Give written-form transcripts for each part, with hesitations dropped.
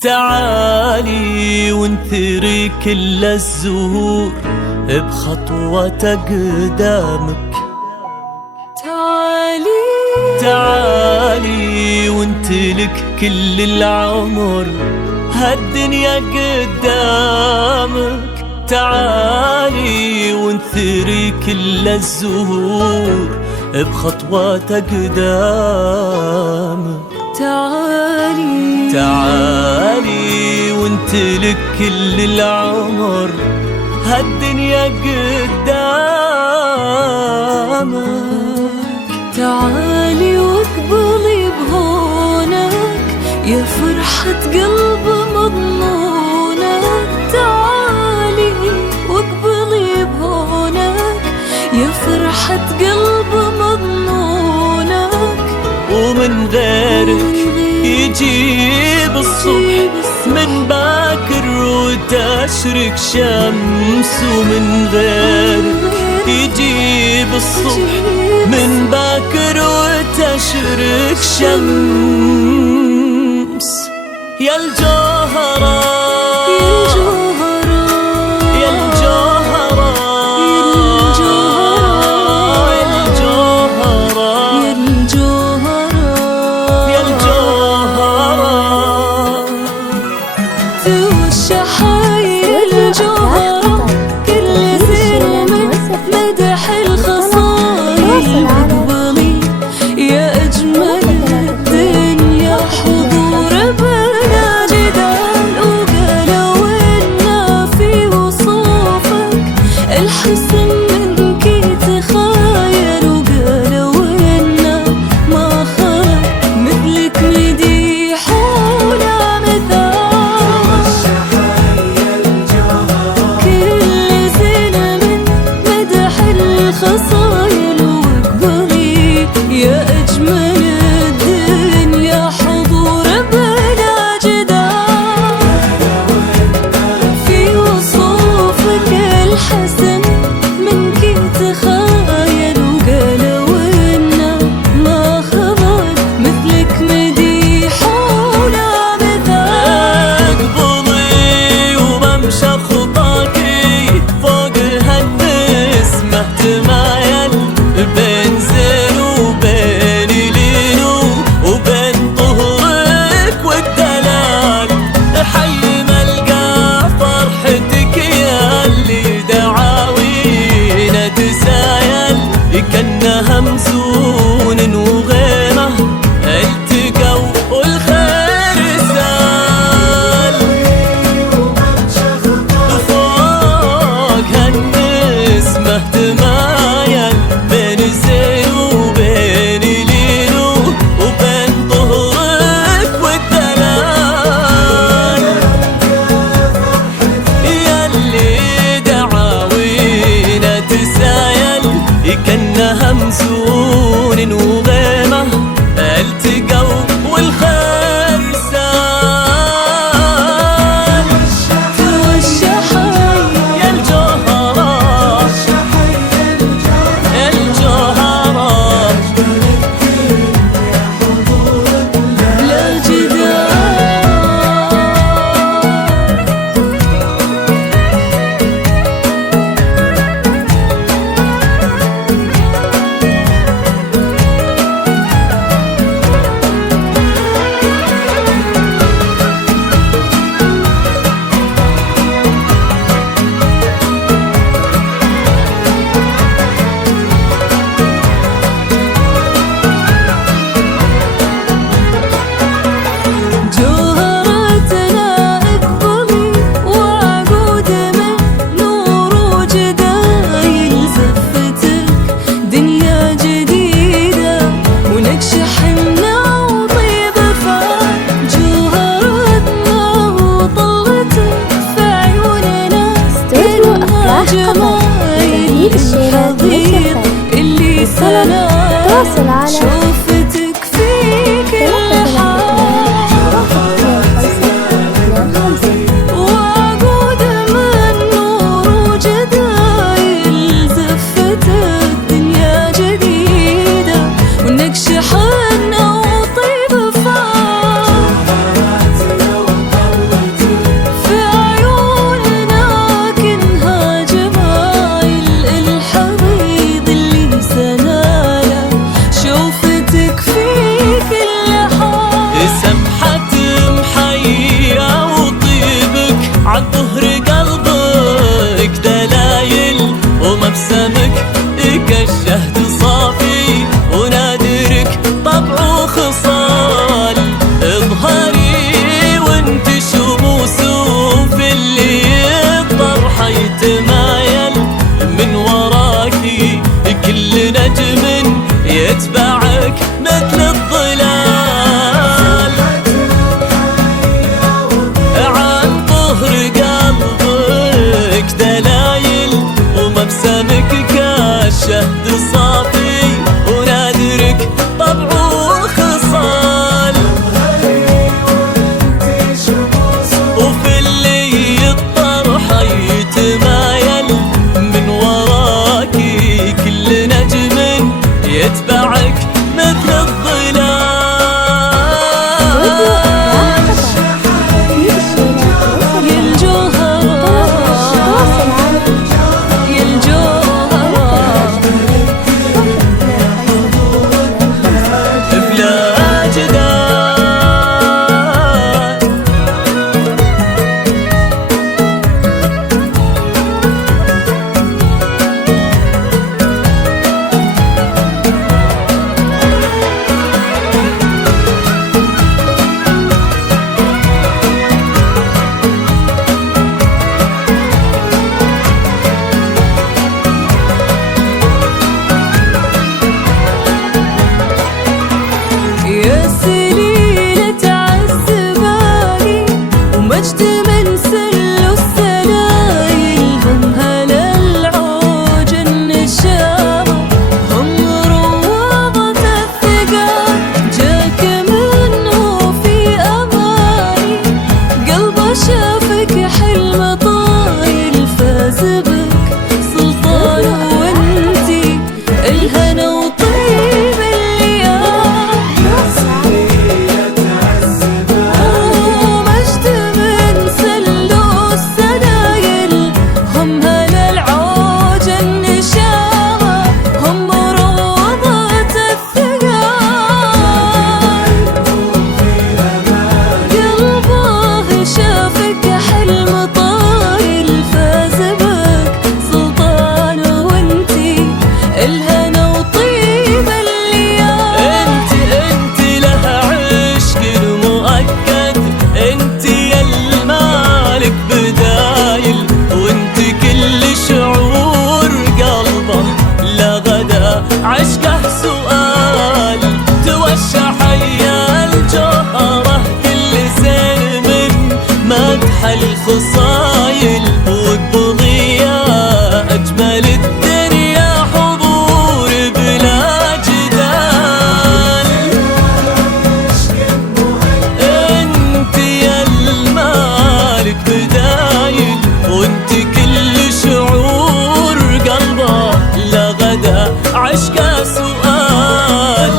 تعالي وانثري كل الزهور بخطوة قدامك. تعالي وانت لك كل العمر هالدنيا قدامك. تعالي وانثري كل الزهور بخطوة قدامك. تعالي وانت لك كل العمر هالدنيا قدامك. تعالي واقبلي بهونك يا فرحة قلب مضمونك. تعالي واقبلي بهونك يا فرحة قلب مضمونك. ومن غيرك يجيب الصبح من باكر وتشرق شمس. ومن غيرك يجيب الصبح من باكر وتشرق شمس. يا الجوهرة يا الجوهرة يا الجوهرة يا الجوهرة توشى حي الجوهرة كل زين من مدح الخصايل. واقبلي يا أجمل الدنيا حضور بلا جدال. وقالوا إنا في وصوفك الحسن منك يتخايل. وقالوا إنا ما خلق مثلك مديح ولا مثال. الخصايل واقبضي يا أجمل الدنيا حضور بلا جدال. انت يا المالك بدايل وانت كل شعور قلبه لغدا عشقه سؤال.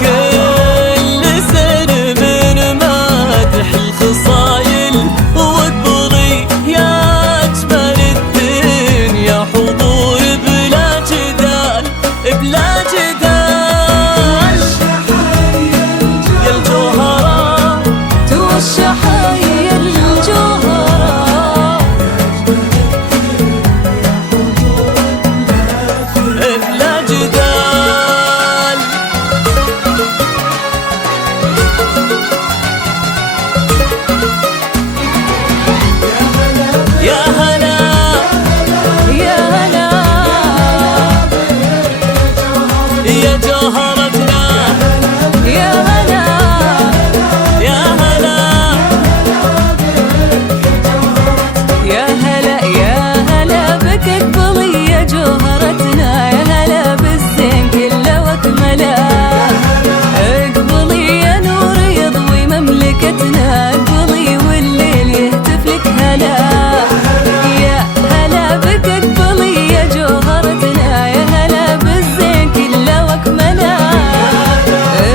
كل سنة من مادح الخصايل واقبضي يا أجمل الدنيا حضور بلا جدال بلا جدال. يا الجوهرة والشحايا الجوهرة بلا جدال. يا هلا يا هلا يا جوهرتنا يا هلا يا هلا يا هلا يا هلا بك اقبلي يا جوهرتنا. يا هلا بالزين كله واكمله. اقبلي يا نور يضوي مملكتنا. اقبلي والليل يهتف لك هلا. يا هلا بك اقبلي يا جوهرتنا. يا هلا بالزين كله واكمله.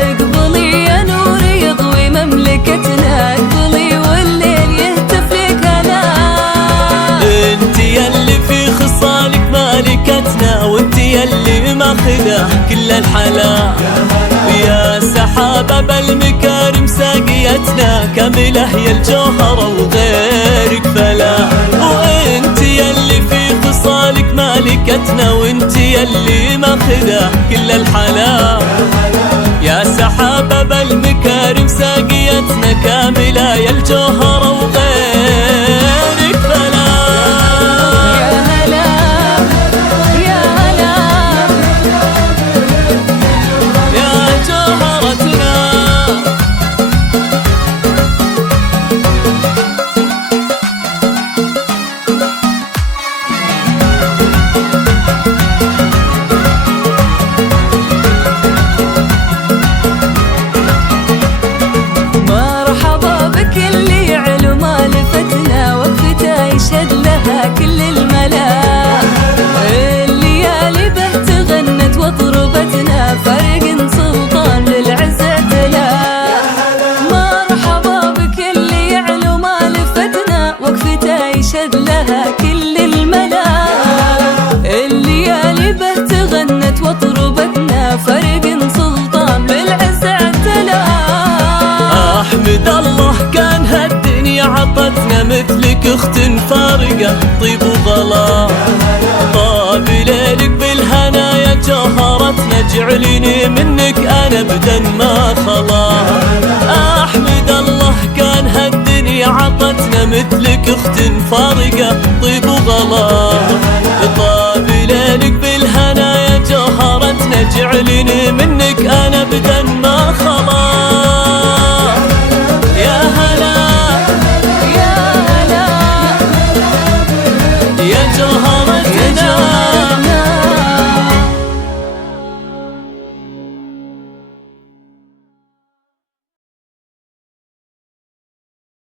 اقبلي يا نور يضوي مملكتنا. اقبلي والليل يهتف لك هلا. انت يلي في خصالك مالكتنا وانت يلي ماخذه كل الحلا. يا سحابة بالمكارم ساقيتنا كاملة يا الجوهرة وغيرك فلا. وانت يلي في خصالك مالكتنا وانت يلي ماخذه كل الحلا. يا سحابة بالمكارم ساقيتنا كاملة يا الجوهرة وغيرك فلا. يا هلا يا هلا يا جوهرتنا مرحبا بك اللي علو مالفتنا. وقفتها يشهد لها كل الملا. الليالي به تغنت وطربتنا. فرق سلطان للعز اعتلا. مرحبا بك اللي علو مالفتنا. وقفتها يشهد لها كل الملا. الليالي به تغنت وطربتنا. فرق سلطان للعز اعتلا. احمد الله كان هالدنيا عطتنا مثلك اخت فارقة طيب وغلا. طاب ليلك بالهنا يا جوهرتنا جعليني منك انا ابدا ما خلا. احمد الله كان هالدنيا عطتنا مثلك اخت فارقة طيب وغلا. طاب ليلك بالهنا يا جوهرتنا جعليني منك